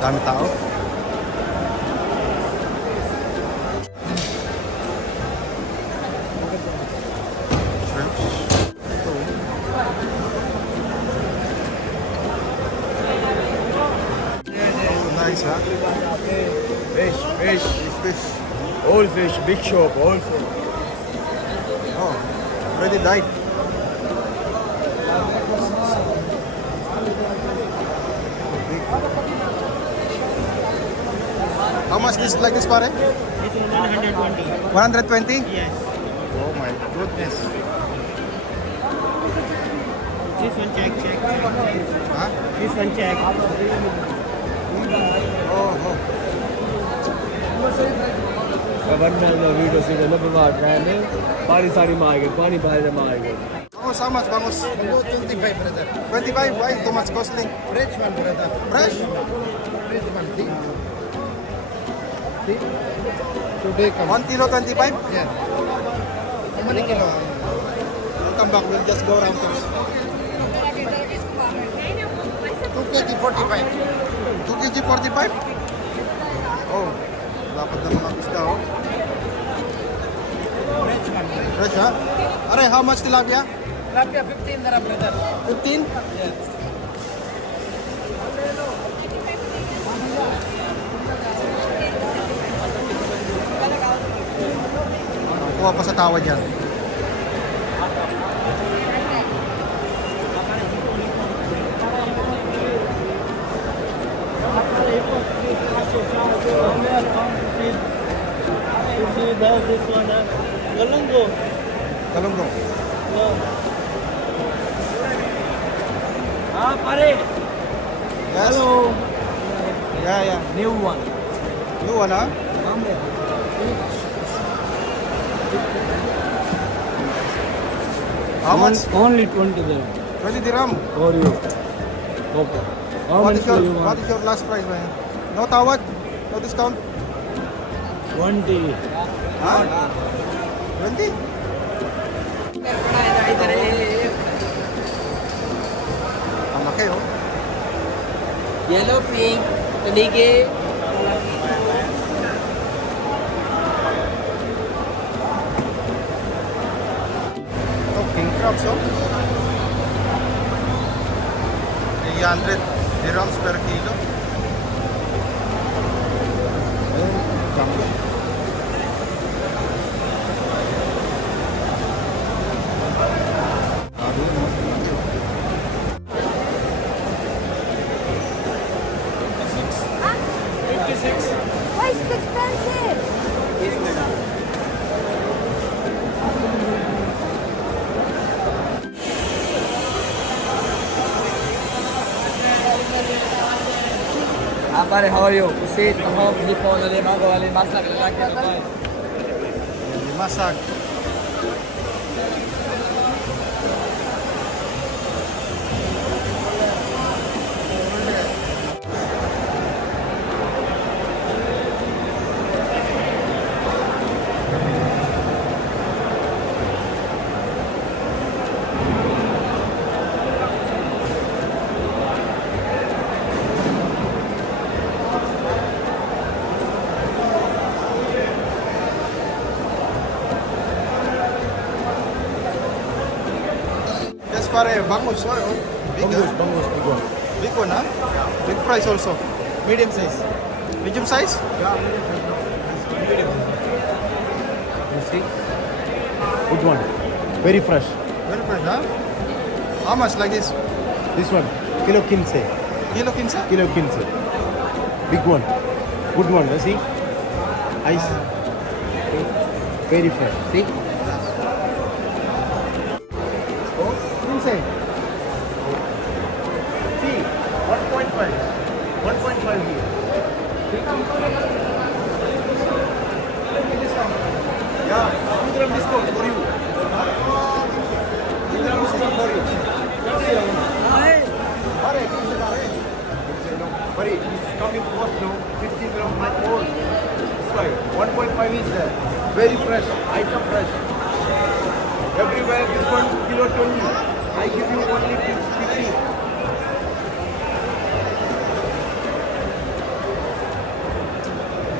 Dami tao. Shrimps. Ito. Oh, nice, ha? Fish. Fish. All fish, big shop, all fish. Oh, already died. How much this like this, pare? This is 120. 120? Yes. Oh my goodness. This one check. Huh? This one check. Oh. Government video से गलत बात है ने पानी सारी मार गए पानी बाहर मार गए Bangus, how much, bangus? 25, brother. 25? Why? Too much costly. Fresh one, brother. Fresh? Fresh one. See? Today come. 1 kilo 25? Yeah. How many kilo? We'll come back. We'll just go around first. 2 kg 45. 2 kg 45? Oh, dapat na mga isda, oh. Fresh one. Fresh, ha? Are, how much tilapia? Tilapia 15 dirham, brother. 15? Yes. Kuha pa sa tawad yan. This one, Galungo. Galunggong. Pare. Yes. Hello. Yeah. New one. New one, ha? How much? Only 20 there. 20 dirham. और you okay how What much is do you your want last price, man? No tawad? No discount? 20 Huh? 20? Ang laki, oh. Yellow, pink, taligi. Ito, king crabs, oh. 300 dirhams per kilo. Ayun, jumbo. Sabi mo, laki, oh. 56. Why is it expensive? Pare, how are you? Sit, mahog, di po, nalimang gawalin, masak, lalaki, babae. Masak. Yes, pare, bangus, oh. Big, bangus ah. bangus big one Big one, huh? Big price also. Medium size. Medium size? you see good one very fresh Very fresh, huh? How much like this? this one kilo 15 Kilo 15? kilo 15 big one good one you see ice okay. Very fresh see Oh, 15. see 1.5 here Yeah, 2 dirham discount for you. 2 dirham discount for you. Pare, 15 pare. Buddy, it's coming to us now, 15 gram much more. This why 1.5 is there. Very fresh, item fresh. Everywhere this one kilo 20. I give you only 50.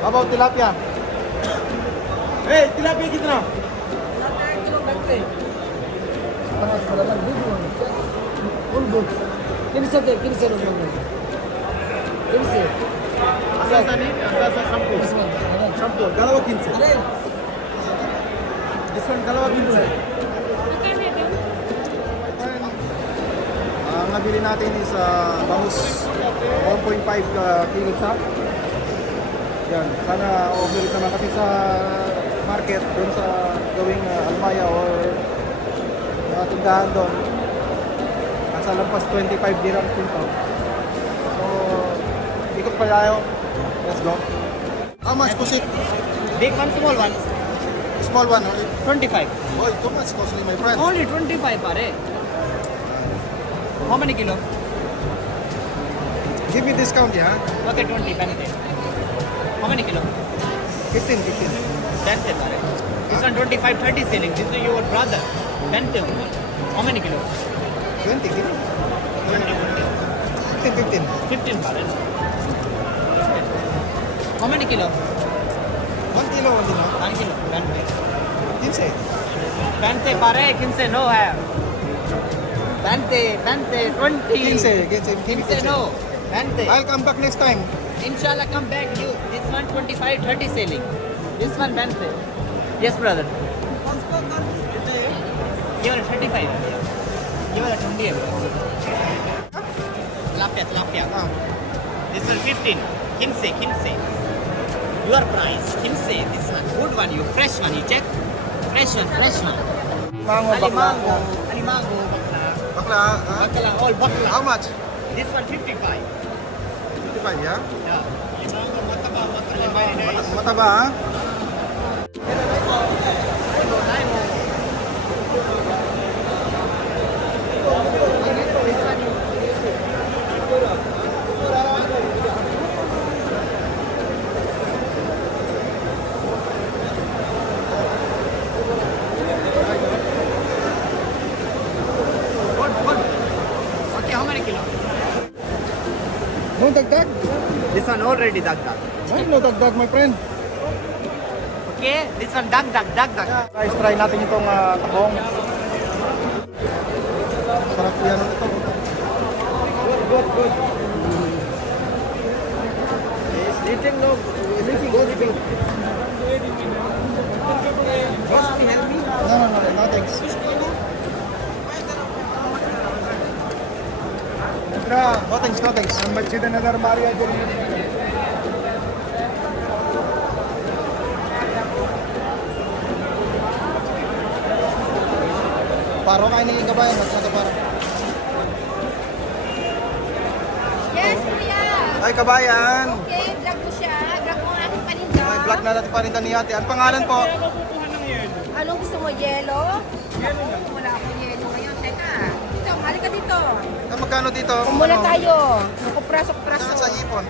How about tilapia? Hey, tilapia कितना? Full books. किनसे दे किनसे लोग किनसे Asasa ni? Asasa sampo. Sampo. Dalawa 15. अरे This one dalawa 15. Ang nabili natin is bangus 1.5 kilo siya. Yan, sana overit naman kasi sa market doon sa gawing almaya or tindahan doon. Nasa lampas 25 dirhams din to. So, ikot pa tayo. Let's go. How much pusit? Big one, small one. Small one only. 25. Oh, too much costly, my friend. Only 25, pare. How many kilo? Give me discount, yeah? Okay, 20, Bente. How many kilo? 15. Bente, pare. This one 25, 30 selling. This is your brother. Bente only. How many kilo? 20, give me. 15. 15, pare. How many kilo? 1 kilo only, no? 1 kilo. Bente. 15. Bente, pare. 15 no hai. Bente, 20. 15 no. Bente. I'll come back next time. Inshallah, come back you. This one 25, 30 selling. This one Bente. Yes, brother. You are 35. You are 20. Tilapia. Ah, This one 15. Kimse. Your price. Kimse. This one. Good one. You fresh one. You check. Fresh one. Mango, bakla. Alimango. bakla. Bakla. All bakla. How much? This one 55. 55, yeah? Yeah. Alimango, mataba. Very nice. Mataba, ha? Okay, how many kilo? No dagdag. This one already dag. Why no dagdag, my friend? Okay, this one dag. Guys, try natin itong takong. Sarap yan ito. Good. Eating no. Eating. Must be healthy. No, thanks. No thanks. मच्छी दे नजर मारिया जरूर. Paro kain ni kabayan, mas na paro. Yes, kuya. Ay, kabayan. Okay, vlog mo siya. Vlog mo ang aking paninda. May vlog na natin parintan ni ate. Ang pangalan po? Anong gusto mo? Yelo? Ako, wala akong yelo ngayon. Teka, dito, mali ka dito. Magkano dito? Kumula Ano? tayo. Nakupraso. Saan sa ipon?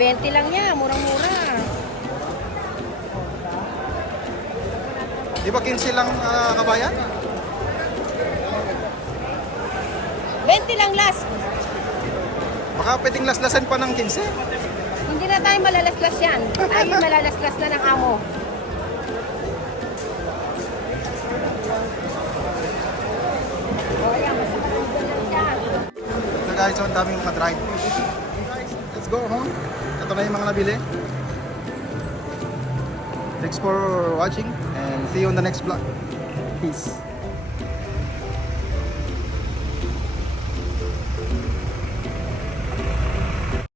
20 lang niya, murang-mura. Di ba 15 lang kabayan? 20 lang last. Baka pwedeng laslasan pa ng 15. Hindi na tayo malalaslas yan. Tayo malalaslas na ng amo. O, ayan, basta maramdaman lang siya. So guys, so ang daming mga dried fish. Guys, let's go, huh? Ito na yung mga nabili. Thanks for watching and see you on the next vlog. Peace.